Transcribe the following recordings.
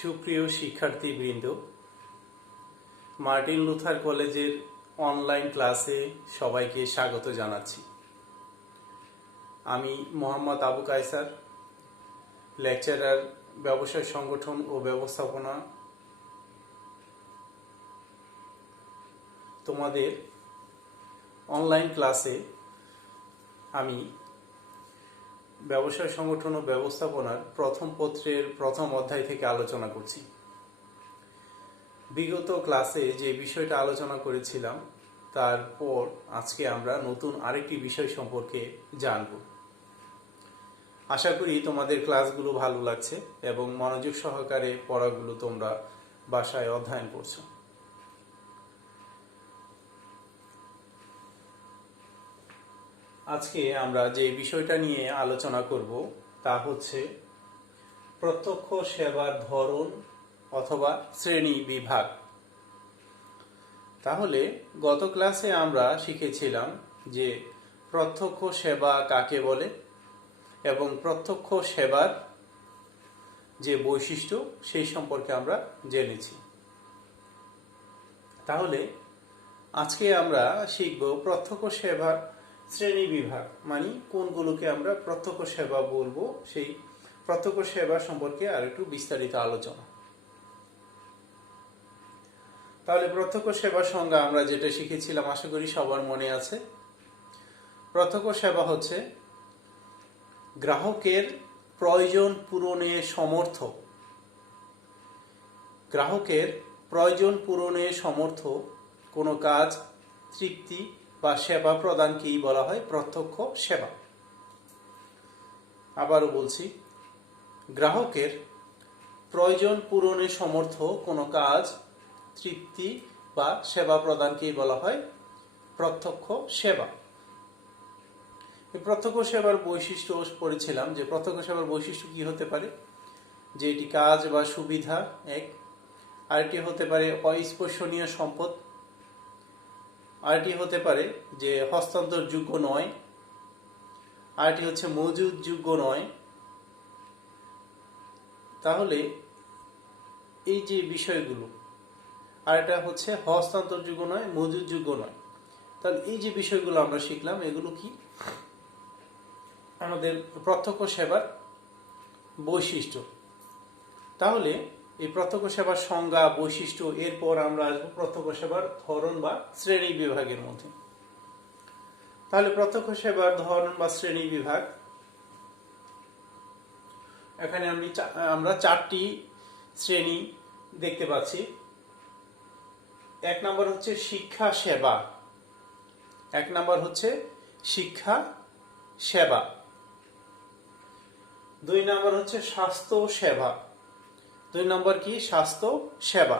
সুপ্রিয় শিক্ষার্থীবৃন্দ, Martin Luther কলেজের অনলাইন ক্লাসে সবাইকে স্বাগত জানাচ্ছি। আমি মোহাম্মদ আবু কায়সার, লেকচারার, ব্যবসায় সংগঠন ও ব্যবস্থাপনা। তোমাদের অনলাইন ক্লাসে আমি ব্যবসায় সংগঠন ও ব্যবস্থাপনার প্রথম পত্রের প্রথম অধ্যায় থেকে আলোচনা করছি। বিগত ক্লাসে যে বিষয়টা আলোচনা করেছিলাম তারপর আজকে আমরা নতুন আরেকটি বিষয় সম্পর্কে জানব। আশা করি তোমাদের ক্লাসগুলো ভালো লাগছে এবং মনোযোগ সহকারে পড়াগুলো তোমরা বাসায় অধ্যয়ন করছো। আজকে আমরা যে বিষয়টা নিয়ে আলোচনা করব তা হচ্ছে প্রত্যক্ষ সেবার ধরন অথবা শ্রেণী বিভাগ। তাহলে গত ক্লাসে আমরা শিখেছিলাম যে প্রত্যক্ষ সেবা কাকে বলে এবং প্রত্যক্ষ সেবার যে বৈশিষ্ট্য সেই সম্পর্কে আমরা জেনেছি। তাহলে আজকে আমরা শিখব প্রত্যক্ষ সেবার শ্রেণী বিভাগ, মানে কোনগুলোকে আমরা প্রত্যক্ষ সেবা বলবো, সেই প্রত্যক্ষ সেবা সম্পর্কে আর একটু বিস্তারিত আলোচনা। তাহলে প্রত্যক্ষ সেবার সংজ্ঞা আমরা যেটা শিখেছিলাম আশা করি সবার মনে আছে। প্রত্যক্ষ সেবা হচ্ছে গ্রাহকের প্রয়োজন পূরণে সমর্থ, গ্রাহকের প্রয়োজন পূরণে সমর্থ কোনো কাজ, তৃপ্তি বা সেবা প্রদানকেই বলা হয় প্রত্যক্ষ সেবা। আবারও বলছি, গ্রাহকের প্রয়োজন পূরণে সমর্থ কোনো কাজ, তৃপ্তি বা সেবা প্রদানকেই বলা হয় প্রত্যক্ষ সেবা। এই প্রত্যক্ষ সেবার বৈশিষ্ট্য পড়েছিলাম যে প্রত্যক্ষ সেবার বৈশিষ্ট্য কি হতে পারে, যে এটি কাজ বা সুবিধা এক, আরেকটি হতে পারে অস্পর্শনীয় সম্পদ, আরেকটি হতে পারে যে হস্তান্তরযোগ্য নয়, আরেকটি হচ্ছে মজুতযোগ্য নয়। তাহলে এই যে বিষয়গুলো, আর এটা হচ্ছে হস্তান্তরযোগ্য নয়, মজুতযোগ্য নয়। তাহলে এই যে বিষয়গুলো আমরা শিখলাম, এগুলো কি আমাদের প্রত্যক্ষ সেবার বৈশিষ্ট্য। তাহলে এই প্রত্যক্ষ সেবার সংজ্ঞা, বৈশিষ্ট্য, এরপর আমরা আসবো প্রত্যক্ষ সেবার ধরন বা শ্রেণী বিভাগের মধ্যে। তাহলে প্রত্যক্ষ সেবার ধরন বা শ্রেণী বিভাগ, এখানে আমরা চারটি শ্রেণী দেখতে পাচ্ছি। এক নম্বর হচ্ছে শিক্ষা সেবা, এক নম্বর হচ্ছে শিক্ষা সেবা। দুই নম্বর হচ্ছে স্বাস্থ্য সেবা, দুই নম্বর কি স্বাস্থ্য সেবা।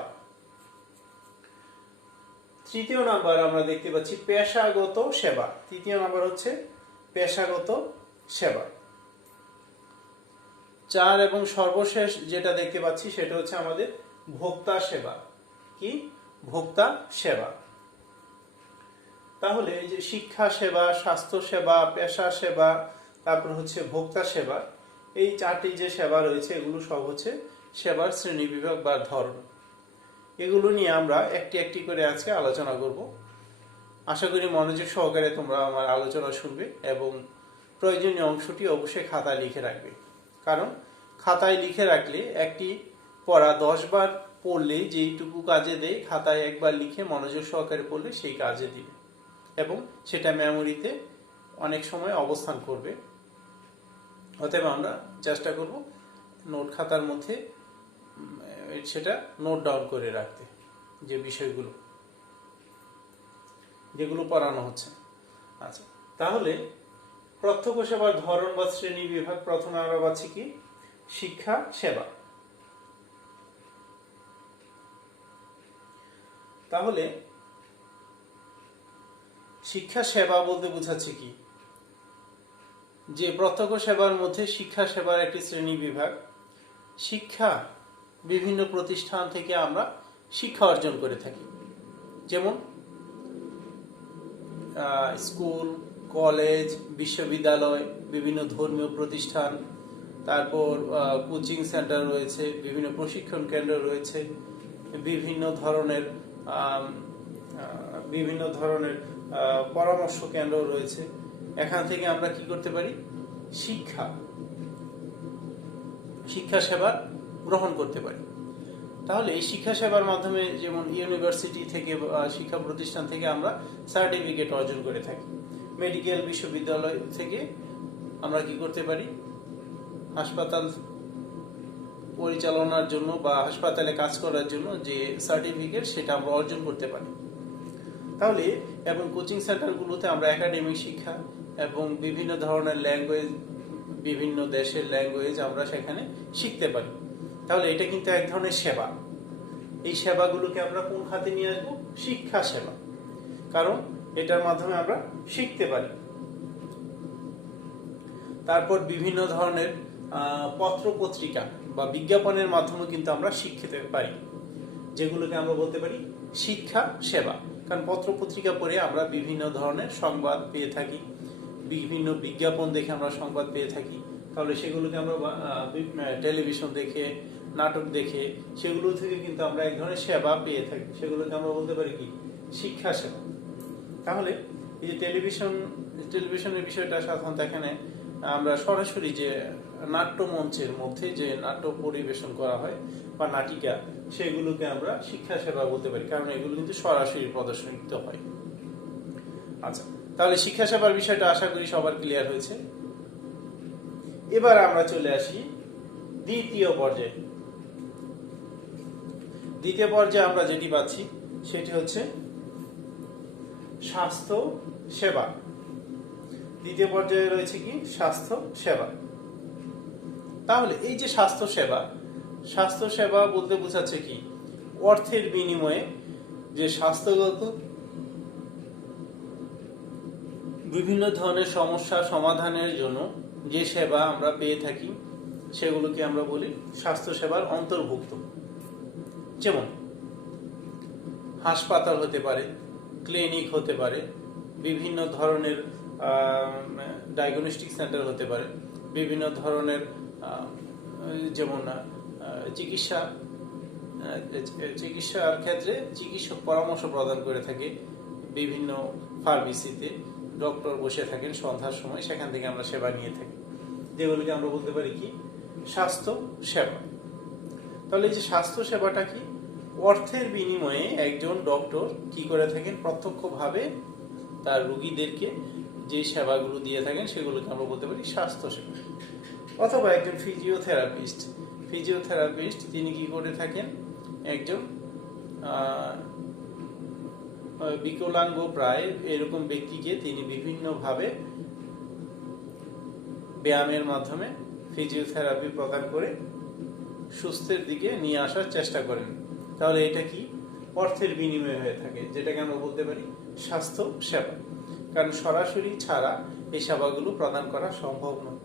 তৃতীয় নাম্বার আমরা দেখতে পাচ্ছি পেশাগত সেবা, তৃতীয় নাম্বার হচ্ছে পেশাগত সেবা। চার এবং সর্বশেষ যেটা দেখতে পাচ্ছি সেটা হচ্ছে আমাদের ভোক্তা সেবা। কি? ভোক্তা সেবা। তাহলে এই যে শিক্ষা সেবা, স্বাস্থ্য সেবা, পেশা সেবা, তারপর হচ্ছে ভোক্তা সেবা, এই চারটি যে সেবা রয়েছে এগুলো সব হচ্ছে সেবার শ্রেণী বিভাগ বা ধরন। এগুলো নিয়ে আমরা একটি একটি করে আজকে আলোচনা করব। আশা করি মনোযোগ সহকারে তোমরা আমার আলোচনা শুনবে এবং প্রয়োজনীয় অংশটি অবশ্যই খাতায় লিখে রাখবে। কারণ খাতায় লিখে রাখলে একটি পড়া 10 বার পড়লে যেইটুকু কাজে দেয়, খাতায় একবার লিখে মনোযোগ সহকারে পড়লে সেই কাজে দিবে এবং সেটা মেমোরিতে অনেক সময় অবস্থান করবে। অতএব আমরা চেষ্টা করব নোট খাতার মধ্যে সেটা নোট ডাউন করে রাখতে, যে বিষয়গুলো যেগুলো পড়ানো হচ্ছে। আচ্ছা, তাহলে প্রত্যক্ষ সেবার ধরন বা শ্রেণী বিভাগ প্রথমে আমরা পাচ্ছি কি শিক্ষা সেবা। তাহলে শিক্ষা সেবা বলতে বোঝাচ্ছে কি, যে প্রত্যক্ষ সেবার মধ্যে শিক্ষা সেবার একটি শ্রেণী বিভাগ। শিক্ষা বিভিন্ন প্রতিষ্ঠান থেকে আমরা শিক্ষা অর্জন করে থাকি, যেমন স্কুল, কলেজ, বিশ্ববিদ্যালয়, বিভিন্ন ধর্মীয় প্রতিষ্ঠান, তারপর কোচিং সেন্টার রয়েছে, বিভিন্ন প্রশিক্ষণ কেন্দ্র রয়েছে, বিভিন্ন ধরনের বিভিন্ন ধরনের পরামর্শ কেন্দ্র রয়েছে। এখান থেকে আমরা কি করতে পারি? শিক্ষা সেবা গ্রহণ করতে পারি। তাহলে এই শিক্ষা সেবার মাধ্যমে যেমন ইউনিভার্সিটি থেকে, শিক্ষা প্রতিষ্ঠান থেকে আমরা সার্টিফিকেট অর্জন করে থাকি। মেডিকেল বিশ্ববিদ্যালয় থেকে আমরা কি করতে পারি? হাসপাতাল পরিচালনার জন্য বা হাসপাতালে কাজ করার জন্য যে সার্টিফিকেট, সেটা আমরা অর্জন করতে পারি। তাহলে এবং কোচিং সেন্টারগুলোতে আমরা একাডেমিক শিক্ষা এবং বিভিন্ন ধরনের ল্যাঙ্গুয়েজ, বিভিন্ন দেশের ল্যাঙ্গুয়েজ আমরা সেখানে শিখতে পারি। তাহলে এটা কিন্তু এক ধরনের সেবা। এই সেবাগুলোকে আমরা কোন খাতে নিয়ে আসবো? শিক্ষা সেবা। কারণ এটার মাধ্যমে আমরা শিখতে পারি। তারপর বিভিন্ন ধরনের পত্র পত্রিকা বা বিজ্ঞাপনের মাধ্যমে কিন্তু আমরা শিখতে পারি, যেগুলোকে আমরা বলতে পারি শিক্ষা সেবা। কারণ পত্র পত্রিকা পড়ে আমরা বিভিন্ন ধরনের সংবাদ পেয়ে থাকি, বিভিন্ন বিজ্ঞাপন দেখে আমরা সংবাদ পেয়ে থাকি। তাহলে সেগুলোকে আমরা টেলিভিশন দেখে, নাটক দেখে, সেগুলো থেকে কিন্তু আমরা এক ধরনের সেবা পেয়ে থাকি। সেগুলোকে আমরা বলতে পারি কি? শিক্ষা সেবা। তাহলে এই যে টেলিভিশনের বিষয়টা সাধারণত এখানে আমরা সরাসরি যে নাট্যমঞ্চের মধ্যে যে নাট্য পরিবেশন করা হয় বা নাটিকা, সেগুলোকে আমরা শিক্ষা সেবা বলতে পারি, কারণ এগুলো কিন্তু সরাসরি প্রদর্শিত হয়। আচ্ছা, তাহলে শিক্ষা সেবার বিষয়টা আশা করি সবার ক্লিয়ার হয়েছে। এবার আমরা চলে আসি দ্বিতীয় পর্যায়ে। দ্বিতীয় পর্যায়ে আমরা যেটি পাচ্ছি সেটি হচ্ছে স্বাস্থ্য সেবা। দ্বিতীয় পর্যায়ে রয়েছে কি? স্বাস্থ্য সেবা। তাহলে এই যে স্বাস্থ্য সেবা বলতে বোঝাচ্ছে কি? অর্থের বিনিময়ে যে স্বাস্থ্যগত বিভিন্ন ধরনের সমস্যা সমাধানের জন্য যে সেবা আমরা পেয়ে থাকি, সেগুলোকে আমরা বলি স্বাস্থ্য সেবার অন্তর্ভুক্ত। যেমন হাসপাতাল হতে পারে, ক্লিনিক হতে পারে, বিভিন্ন ধরনের ডায়াগনস্টিক সেন্টার হতে পারে, বিভিন্ন ধরনের যেমন চিকিৎসার ক্ষেত্রে চিকিৎসক পরামর্শ প্রদান করে থাকে। বিভিন্ন ফার্মেসিতে ডক্টর বসে থাকেন সন্ধ্যার সময়, সেখান থেকে আমরা সেবা নিয়ে থাকি, যেগুলোকে আমরা বলতে পারি কি? স্বাস্থ্য সেবা। তাহলে এই যে স্বাস্থ্য সেবাটা কি? অর্থের বিনিময়ে একজন ডক্টর কি করে থাকেন? প্রত্যক্ষভাবে তার রোগীদেরকে যে সেবাগুলো দিয়ে থাকেন, সেগুলোকে আমরা বলতে পারি স্বাস্থ্য সেবা। অথবা একজন ফিজিওথেরাপিস্ট তিনি কি করে থাকেন? একজন বিকলাঙ্গ প্রায় এরকম ব্যক্তিকে তিনি বিভিন্নভাবে ব্যায়ামের মাধ্যমে ফিজিওথেরাপি প্রদান করে সুস্থের দিকে নিয়ে আসার চেষ্টা করেন। তাহলে এটা কি? অর্থের বিনিময়ে হয়ে থাকে, যেটাকে আমরা বলতে পারি স্বাস্থ্য সেবা। কারণ সরাসরি ছাড়া এই সেবাগুলো প্রদান করা সম্ভব নয়।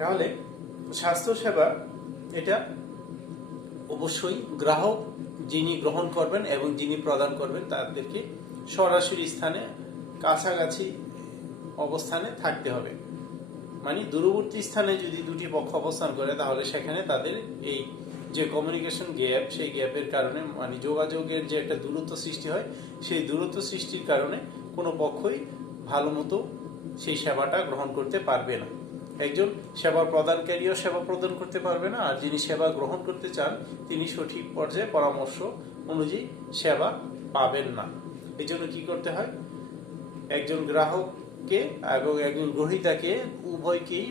তাহলে স্বাস্থ্য সেবা এটা অবশ্যই গ্রাহক যিনি গ্রহণ করবেন এবং যিনি প্রদান করবেন তাদেরকে সরাসরি স্থানে, কাছাকাছি অবস্থানে থাকতে হবে। মানে দূরবর্তী স্থানে যদি দুটি পক্ষ অবস্থান করে, তাহলে সেখানে তাদের এই যে কমিউনিকেশন গ্যাপ, সেই গ্যাপের কারণে মানে যোগাযোগের যে একটা দূরত্ব সৃষ্টি হয়, সেই দূরত্ব সৃষ্টির কারণে কোনো পক্ষই ভালো মতো সেই সেবাটা গ্রহণ করতে পারবে না। একজন সেবা প্রদানকারীও সেবা প্রদান করতে পারবে না, আর যিনি সেবা গ্রহণ করতে চান তিনি সঠিক পর্যায়ে পরামর্শ অনুযায়ী সেবা পাবেন না। এই জন্য কি করতে হয়? একজন গ্রাহককে এবং একজন গ্রহীতাকে উভয়কেই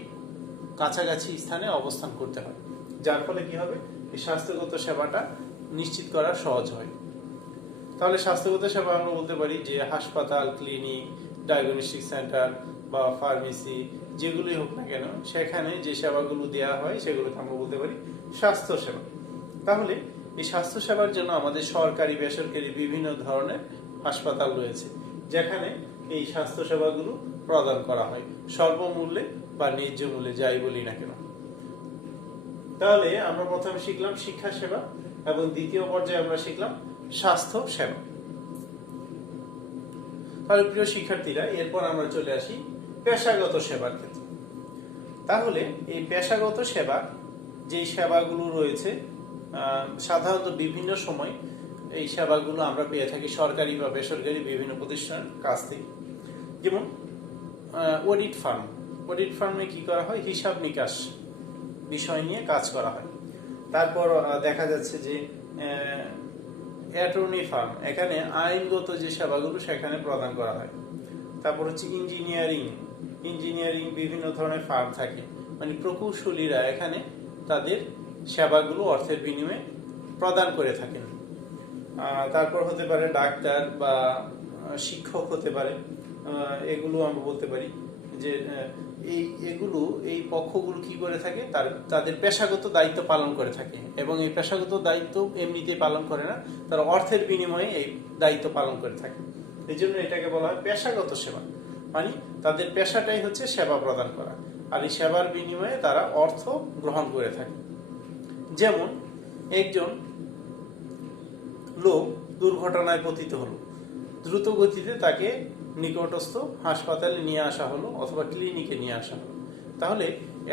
কাছাকাছি স্থানে অবস্থান করতে হয়, যার ফলে কি হবে? এই স্বাস্থ্যগত সেবাটা নিশ্চিত করা সহজ হয়। তাহলে স্বাস্থ্যগত সেবা আমরা বলতে পারি যে হাসপাতাল, ক্লিনিক, ডায়াগনস্টিক সেন্টার বা ফার্মেসি, যেগুলোই হোক না কেন, সেখানে যে সেবাগুলো দেওয়া হয় সেগুলোকে আমরা বলতে পারি স্বাস্থ্য সেবা। তাহলে এই স্বাস্থ্য সেবার জন্য আমাদের সরকারি বেসরকারি বিভিন্ন ধরনের হাসপাতাল রয়েছে, যেখানে এই স্বাস্থ্য সেবাগুলো প্রদান করা হয় স্বল্পমূল্যে বা ন্যায্য মূল্যে, যাই বলি না কেন। তাহলে আমরা প্রথমে শিখলাম শিক্ষা সেবা এবং দ্বিতীয় পর্যায়ে আমরা শিখলাম স্বাস্থ্য সেবা। তাহলে প্রিয় শিক্ষার্থীরা, এরপর আমরা চলে আসি পেশাগত সেবার ক্ষেত্রে। তাহলে এই পেশাগত সেবা যেই সেবাগুলো রয়েছে সাধারণত বিভিন্ন সময় এই সেবাগুলো আমরা পেয়ে থাকি সরকারি বা বেসরকারি বিভিন্ন প্রতিষ্ঠানের কাছ থেকে। যেমন অডিট ফার্ম, অডিট ফার্মে কি করা হয়, হিসাব নিকাশ বিষয় নিয়ে কাজ করা হয়। তারপর দেখা যাচ্ছে যে অ্যাটর্নি ফার্ম, এখানে আইনগত যে সেবাগুলো সেখানে প্রদান করা হয়। তারপর হচ্ছে ইঞ্জিনিয়ারিং বিভিন্ন ধরনের ফার্ম থাকে, মানে প্রকৌশলীরা এখানে তাদের সেবাগুলো অর্থের বিনিময়ে প্রদান করে থাকেন। তারপর হতে পারে ডাক্তার বা শিক্ষক হতে পারে, এগুলো আমরা বলতে পারি যে এই পক্ষগুলো কি করে থাকে, তাদের পেশাগত দায়িত্ব পালন করে থাকে, এবং এই পেশাগত দায়িত্ব এমনিতেই পালন করে না, তারা অর্থের বিনিময়ে এই দায়িত্ব পালন করে থাকে। এই জন্য এটাকে বলা হয় পেশাগত সেবা, মানে তাদের পেশাটাই হচ্ছে সেবা প্রদান করা, আর এই সেবার বিনিময়ে তারা অর্থ গ্রহণ করে থাকে। যেমন একজন লোক দুর্ঘটনায় পতিত হলো, দ্রুত গতিতে তাকে নিকটস্থ হাসপাতালে নিয়ে আসা হলো অথবা ক্লিনিকে নিয়ে আসা হলো। তাহলে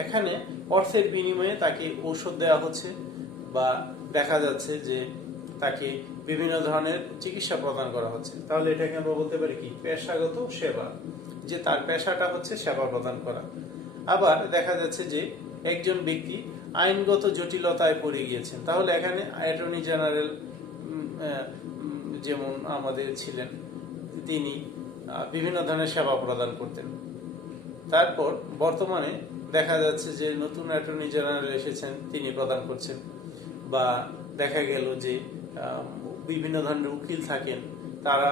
এখানে অর্থের বিনিময়ে তাকে ঔষধ দেওয়া হচ্ছে, বা দেখা যাচ্ছে যে তাকে বিভিন্ন ধরনের চিকিৎসা প্রদান করা হচ্ছে। তাহলে এটাকে আমরা বলতে পারি কি, পেশাগত সেবা, যে তার পেশাটা হচ্ছে সেবা প্রদান করা। আবার দেখা যাচ্ছে যে একজন ব্যক্তি আইনগত জটিলতায় পড়ে গিয়েছেন, তাহলে এখানে অ্যাটর্নি জেনারেল যেমন আমাদের ছিলেন, তিনি বিভিন্ন ধরনের সেবা প্রদান করতেন। তারপর বর্তমানে দেখা যাচ্ছে যে নতুন অ্যাটর্নি জেনারেল এসেছেন, তিনি প্রদান করছেন। বা দেখা গেল যে বিভিন্ন ধরনের উকিল থাকেন, তারা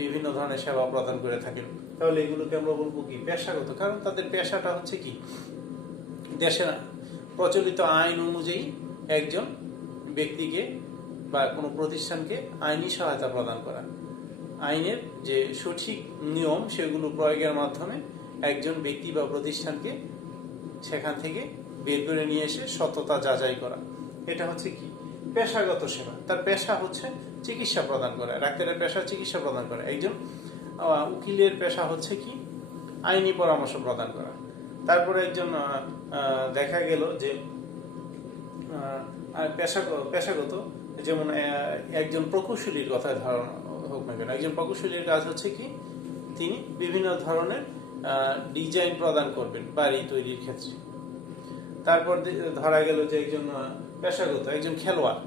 বিভিন্ন ধরনের সেবা প্রদান করে থাকেন। তাহলে এগুলোকে আমরা বলবো কি, পেশাগত, কারণ তাদের পেশাটা হচ্ছে কি, দেশের প্রচলিত আইন অনুযায়ী একজন ব্যক্তিকে বা কোনো প্রতিষ্ঠানকে আইনি সহায়তা প্রদান করা, আইনের যে সঠিক নিয়ম সেগুলো প্রয়োগের মাধ্যমে একজন ব্যক্তি বা প্রতিষ্ঠানকে সেখান থেকে বের করে নিয়ে এসে সততা যাচাই করা, এটা হচ্ছে কি, পেশাগত সেবা। তার পেশা হচ্ছে চিকিৎসা প্রদান করা, ডাক্তারের পেশা চিকিৎসা প্রদান করা, একজন উকিলের পেশা হচ্ছে কি, আইনি পরামর্শ প্রদান করা। তারপরে একজন দেখা গেল যে পেশাগত, যেমন একজন প্রকৌশলীর কথা ধারণা হোক না কেন, একজন প্রকৌশলীর কাজ হচ্ছে কি, তিনি বিভিন্ন ধরনের ডিজাইন প্রদান করবেন বাড়ি তৈরির ক্ষেত্রে। তারপর ধরা গেল যে একজন পেশাগত, একজন খেলোয়াড়,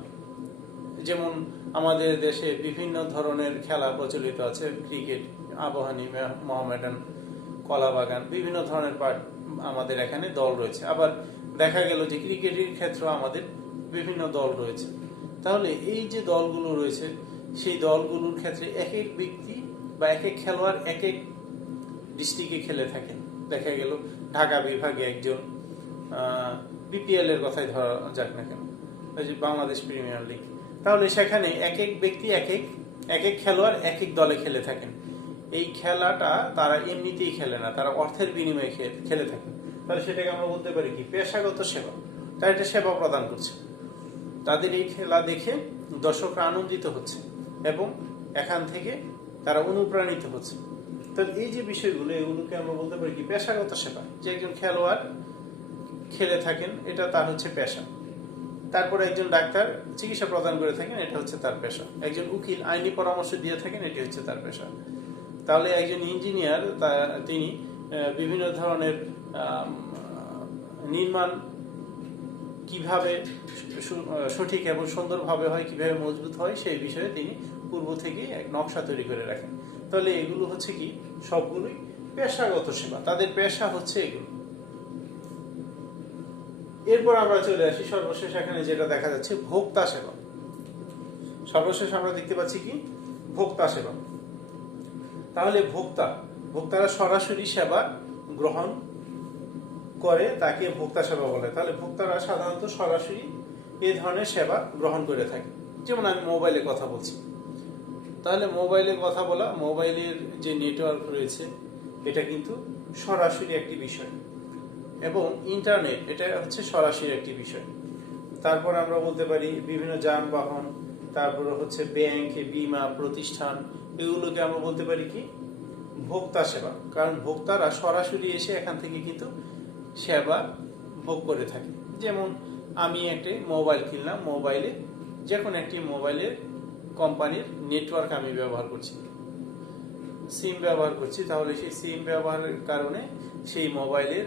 যেমন আমাদের দেশে বিভিন্ন ধরনের খেলা প্রচলিত আছে, ক্রিকেট, আবাহনী, মোহামেডান, কলাবাগান, বিভিন্ন ধরনের আমাদের এখানে দল রয়েছে। আবার দেখা গেল যে ক্রিকেটের ক্ষেত্রে আমাদের বিভিন্ন দল রয়েছে। তাহলে এই যে দলগুলো রয়েছে, সেই দলগুলোর ক্ষেত্রে এক এক ব্যক্তি বা এক এক খেলোয়াড় এক এক ডিস্ট্রিক্টে খেলে থাকেন। দেখা গেল ঢাকা বিভাগে একজন, বিপিএল এর কথাই ধরা যাক না কেন, বাংলাদেশ প্রিমিয়ার লিগ, তাহলে সেখানে এক এক ব্যক্তি এক এক খেলোয়াড় এক এক দলে খেলে থাকেন। এই খেলাটা তারা এমনিতেই খেলে না, তারা অর্থের বিনিময়ে খেলে থাকেন। তাহলে সেটাকে আমরা বলতে পারি কি, পেশাগত সেবা। তারা এটা সেবা প্রদান করছে, তাদের এই খেলা দেখে দর্শকরা আনন্দিত হচ্ছে এবং এখান থেকে তারা অনুপ্রাণিত হচ্ছে। তাহলে এই যে বিষয়গুলো, এগুলোকে আমরা বলতে পারি কি, পেশাগত সেবা। যে একজন খেলোয়াড় খেলে থাকেন, এটা তার হচ্ছে পেশা। তারপরে একজন ডাক্তার চিকিৎসা প্রদান করে থাকেন, এটা হচ্ছে তার পেশা। একজন উকিল আইনি পরামর্শ দিয়ে থাকেন, এটি হচ্ছে তার পেশা। তাহলে একজন ইঞ্জিনিয়ার, তিনি বিভিন্ন ধরনের নির্মাণ কিভাবে সঠিক এবং সুন্দরভাবে হয়, কিভাবে মজবুত হয়, সেই বিষয়ে তিনি পূর্ব থেকে এক নকশা তৈরি করে রাখেন। তাহলে এগুলো হচ্ছে কি, সবগুলোই পেশাগত সেবা, তাদের পেশা হচ্ছে এগুলো। এরপর আমরা চলে আসি সর্বশেষ, এখানে যেটা দেখা যাচ্ছে ভোক্তা সেবা। সর্বশেষ আমরা দেখতে পাচ্ছি কি, ভোক্তা সেবা। তাহলে ভোক্তারা সরাসরি সেবা গ্রহণ করে, তাকে ভোক্তা সেবা বলে। তাহলে ভোক্তারা সাধারণত সরাসরি এই ধরনের সেবা গ্রহণ করে থাকে। যেমন আমি মোবাইলে কথা বলছি, তাহলে মোবাইলে কথা বলা, মোবাইলের যে নেটওয়ার্ক রয়েছে, এটা কিন্তু সরাসরি একটি বিষয়, এবং ইন্টারনেট, এটা হচ্ছে সরাসরি একটি বিষয়। তারপর আমরা বলতে পারি বিভিন্ন যানবাহন, তারপরে হচ্ছে ব্যাংক, বীমা প্রতিষ্ঠান, এগুলোকে আমরা বলতে পারি কি, ভোক্তা সেবা, কারণ ভোক্তারা সরাসরি এসে এখান থেকে কিন্তু সেবা ভোগ করে থাকে। যেমন আমি একটি মোবাইল কিনলাম, মোবাইলে যে কোনো একটি মোবাইলের কোম্পানির নেটওয়ার্ক আমি ব্যবহার করছি, সিম ব্যবহার করছি, তাহলে সেই সিম ব্যবহারের কারণে সেই মোবাইলের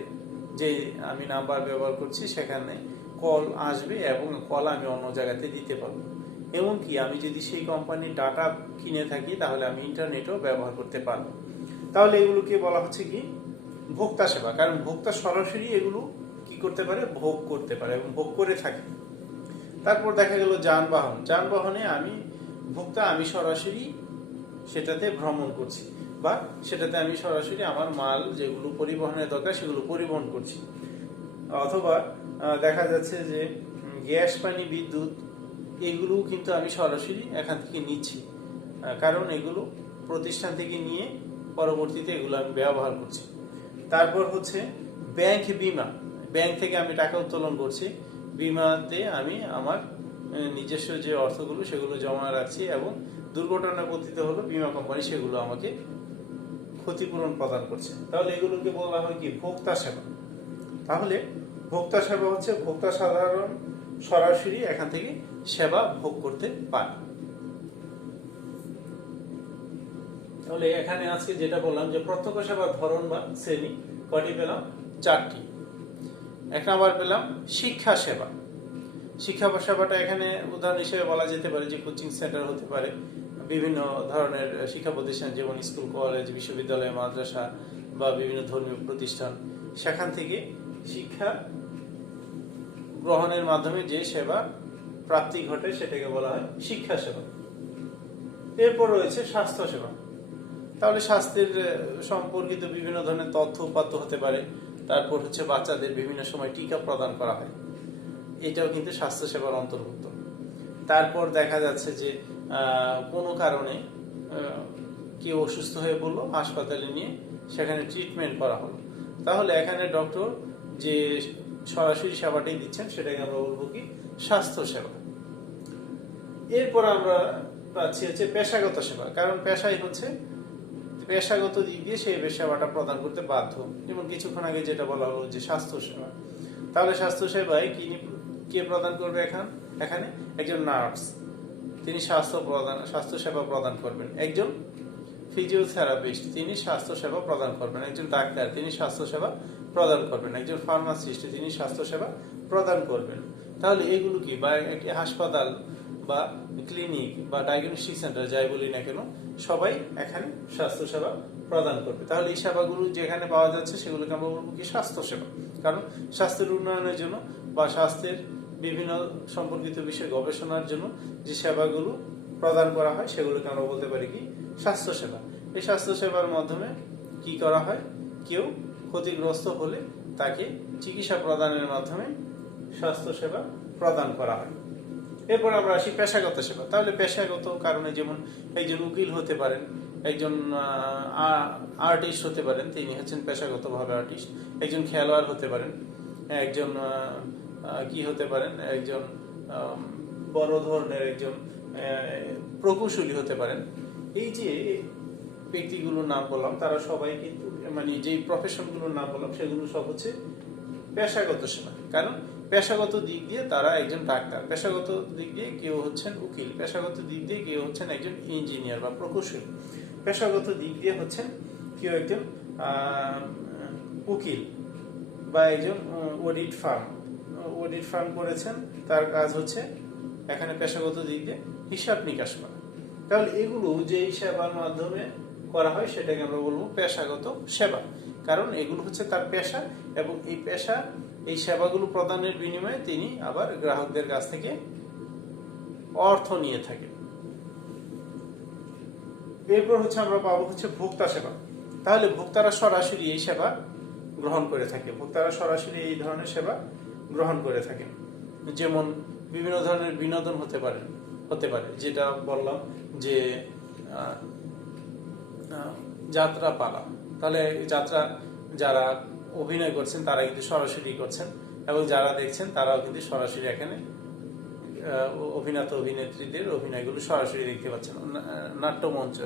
যে আমি নাম্বার ব্যবহার করছি সেখানে কল আসবে এবং কল আমি অন্য জায়গাতে দিতে পারবো। এমনকি আমি যদি সেই কোম্পানির ডাটা কিনে থাকি তাহলে আমি ইন্টারনেটও ব্যবহার করতে পারবো। তাহলে এগুলোকে বলা হচ্ছে কি ভোক্তা সেবা, কারণ ভোক্তা সরাসরি এগুলো কি করতে পারে, ভোগ করতে পারে এবং ভোগ করে থাকে। তারপর দেখা গেল যানবাহন, যানবাহনে আমি ভোক্তা, আমি সরাসরি সেটাতে ভ্রমণ করছি বা সেটাতে আমি সরাসরি আমার মাল যেগুলো পরিবহনের দরকার সেগুলো পরিবহন করছি। অথবা দেখা যাচ্ছে যে গ্যাস, পানি, বিদ্যুৎ এগুলো কিন্তু আমি সরাসরি এখান থেকে নিচ্ছি, কারণ এগুলো প্রতিষ্ঠান থেকে নিয়ে পরবর্তীতে এগুলো আমি ব্যবহার করছি। তারপর হচ্ছে ব্যাংক বিমা, ব্যাংক থেকে আমি টাকা উত্তোলন করছি, বিমাতে আমি আমার নিজস্ব যে অর্থগুলো সেগুলো জমা রাখছি এবং দুর্ঘটনা পতিত হলো বিমা কোম্পানি সেগুলো আমাকে ক্ষতিপূরণ প্রদান করছে। তাহলে এগুলোকে বলা হয় কি ভোক্তা সেবা। তাহলে ভোক্তা সেবা হচ্ছে ভোক্তা সাধারণ সরাসরি এখান থেকে সেবা ভোগ করতে পারে। তাহলে এখানে আজকে যেটা বললাম যে প্রত্যক্ষ সেবার ধরন বা শ্রেণী কয়টি পেলাম, 4টি। এক নাম্বার পেলাম শিক্ষা সেবা। শিক্ষা সেবাটা এখানে উদাহরণ হিসেবে বলা যেতে পারে যে কোচিং সেন্টার হতে পারে, বিভিন্ন ধরনের শিক্ষা প্রতিষ্ঠান যেমন স্কুল, কলেজ, বিশ্ববিদ্যালয়, মাদ্রাসা বা বিভিন্ন ধর্মীয় প্রতিষ্ঠান, সেখান থেকে শিক্ষা গ্রহণের মাধ্যমে যে সেবা প্রাপ্তি ঘটে সেটাকে বলা হয় শিক্ষা সেবা। এরপর রয়েছে স্বাস্থ্য সেবা। তাহলে স্বাস্থ্যের সম্পর্কিত বিভিন্ন ধরনের তথ্য উপাত্ত হতে পারে। তারপর হচ্ছে বাচ্চাদের বিভিন্ন সময় টিকা প্রদান করা হয়, এটাও কিন্তু স্বাস্থ্য সেবার অন্তর্ভুক্ত। তারপর দেখা যাচ্ছে যে কোনো কারণে কেউ অসুস্থ হয়ে পড়লো, হাসপাতালে নিয়ে সেখানে ট্রিটমেন্ট করা হলো, তাহলে এখানে ডক্টর যে সরাসরি সেবাটি দিচ্ছেন সেটাকে আমরা বলবো কি স্বাস্থ্য সেবা। এরপর আমরা পাচ্ছি হচ্ছে পেশাগত সেবা, কারণ পেশাই হচ্ছে পেশাগত দিক দিয়ে সেই সেবাটা প্রদান করতে বাধ্য। যেমন কিছুক্ষণ আগে যেটা বলা হলো যে স্বাস্থ্য সেবা, তাহলে স্বাস্থ্য সেবায় কে প্রদান করবে, এখানে একজন নার্স, তিনি স্বাস্থ্য সেবা প্রদান করবেন। একজন ফিজিওথেরাপিস্ট, তিনি স্বাস্থ্য সেবা প্রদান করবেন। একজন ডাক্তার, তিনি স্বাস্থ্য সেবা প্রদান করবেন। একজন ফার্মাসিস্ট, তিনি স্বাস্থ্য সেবা প্রদান করবেন। তাহলে এগুলো কি, বা একটি হাসপাতাল বা ক্লিনিক বা ডায়াগনস্টিক সেন্টার যাই বলি না কেন, সবাই এখানে স্বাস্থ্য সেবা প্রদান করবে। তাহলে এই সেবাগুলো যেখানে পাওয়া যাচ্ছে সেগুলোকে আমরা বলবো কি স্বাস্থ্য সেবা, কারণ স্বাস্থ্যের উন্নয়নের জন্য বা স্বাস্থ্যের বিভিন্ন সম্পর্কিত বিষয়ে গবেষণার জন্য যে সেবাগুলো প্রদান করা হয় সেগুলোকে আমরা বলতে পারি কি স্বাস্থ্য সেবা। এই স্বাস্থ্য সেবার মাধ্যমে কি করা হয়, কেউ ক্ষতিগ্রস্ত হলে তাকে চিকিৎসা প্রদানের মাধ্যমে স্বাস্থ্য সেবা প্রদান করা হয়। এরপর আমরা আসি পেশাগত সেবা। তাহলে পেশাগত কারণে যেমন একজন উকিল হতে পারেন, একজন আর্টিস্ট হতে পারেন, তিনি হচ্ছেন পেশাগতভাবে আর্টিস্ট। একজন খেলোয়াড় হতে পারেন, একজন কি হতে পারেন, একজন বড় ধরনের একজন প্রকৌশলী হতে পারেন। এই যে ব্যক্তিগুলোর নাম বললাম তারা সবাই কিন্তু মানে যেই প্রফেশনগুলোর নাম বললাম সেগুলো সব হচ্ছে পেশাগত সেবা, কারণ পেশাগত দিক দিয়ে তারা একজন ডাক্তার, পেশাগত দিক দিয়ে কেউ হচ্ছেন উকিল, পেশাগত দিক দিয়ে কেউ হচ্ছেন একজন ইঞ্জিনিয়ার বা প্রকৌশলী, পেশাগত দিক দিয়ে হচ্ছেন কেউ একজন উকিল বা একজন অডিট ফার্ম করেছেন, তার কাজ হচ্ছে এখানে পেশাগত দিক দিয়ে হিসাব নিকাশ করা। তাহলে এগুলো যে সেবার মাধ্যমে করা হয় সেটাকে আমরা বলবো পেশাগত সেবা, কারণ এগুলো হচ্ছে তার পেশা এবং এই সেবাগুলো প্রদানের বিনিময়ে তিনি আবার গ্রাহকদের কাছ থেকে অর্থ নিয়ে থাকেন। এরপর হচ্ছে আমরা পাবো হচ্ছে ভোক্তা সেবা। তাহলে ভোক্তারা সরাসরি এই সেবা গ্রহণ করে থাকে, ভোক্তারা সরাসরি এই ধরনের সেবা গ্রহণ করে থাকেন। যেমন বিভিন্ন ধরনের বিনোদন হতে পারে, যেটা বললাম যে যাত্রা পালা। তাহলে যাত্রা যারা অভিনয় করছেন তারা কিন্তু সরাসরি করছেন এবং যারা দেখছেন তারাও কিন্তু সরাসরি এখানে অভিনেতা অভিনেত্রীদের অভিনয়গুলো সরাসরি দেখতে পাচ্ছেন। নাট্যমঞ্চ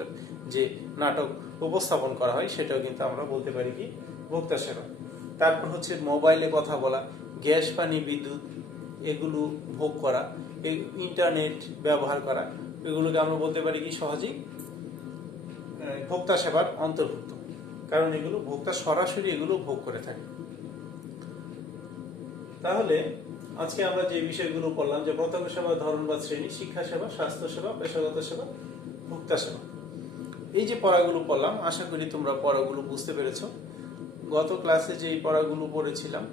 যে নাটক উপস্থাপন করা হয় সেটাও কিন্তু আমরা বলতে পারি কি ভোক্তা সেবা। তারপর হচ্ছে মোবাইলে কথা বলা, গ্যাস পানি বিদ্যুৎ এগুলো ভোগ করা, ইন্টারনেট ব্যবহার করা, এগুলোকে আমরা বলতে পারি কি সহজেই ভোক্তা সেবার অন্তর্ভুক্ত, কারণ এগুলো ভোক্তা সরাসরি এগুলো ভোগ করে থাকে। তাহলে আজকে আমরা যে বিষয়গুলো পড়লাম, যে প্রত্যক্ষ সেবার ধরন বা শ্রেণী, শিক্ষা সেবা, স্বাস্থ্য সেবা, পেশাগত সেবা, ভোক্তা সেবা, এই যে পড়াগুলো পড়লাম, আশা করি তোমরা পড়াগুলো বুঝতে পেরেছো। গত ক্লাসে যে পড়াগুলো পড়েছিলাম,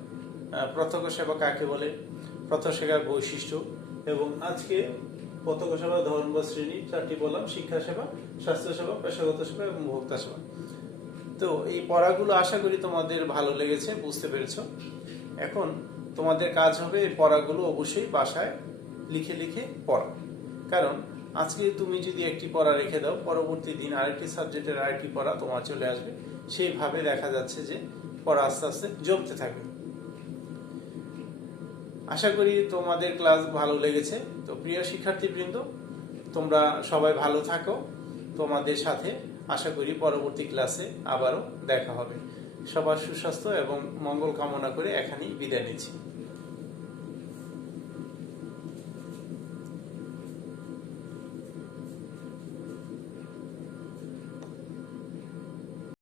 প্রত্যক্ষ সেবা কাকে বলে, প্রত্যক্ষ সেবার বৈশিষ্ট্য, এবং আজকে প্রত্যক্ষ সেবার ধরন বা শ্রেণী চারটি বললাম, শিক্ষা সেবা, স্বাস্থ্য সেবা, পেশাগত সেবা এবং ভোক্তা সেবা। তো এই পড়াগুলো আশা করি তোমাদের ভালো লেগেছে, বুঝতে পেরেছো। এখন তোমাদের কাজ হবে এই পড়াগুলো অবশ্যই বাসায় লিখে লিখে পড়া, কারণ আজকে তুমি যদি একটি পড়া রেখে দাও, পরবর্তী দিন আরেকটি সাবজেক্টের আরেকটি পড়া তোমার চলে আসবে, সেইভাবে দেখা যাচ্ছে যে পড়া আস্তে আস্তে জমতে থাকবে। আশা করি তোমাদের ক্লাস ভালো লেগেছে। তো প্রিয় শিক্ষার্থীবৃন্দ, তোমরা সবাই ভালো থাকো, তোমাদের সাথে আশা করি পরবর্তী ক্লাসে আবারও দেখা হবে। সবার সুস্বাস্থ্য এবং মঙ্গল কামনা করে এখানেই বিদায় নিচ্ছি।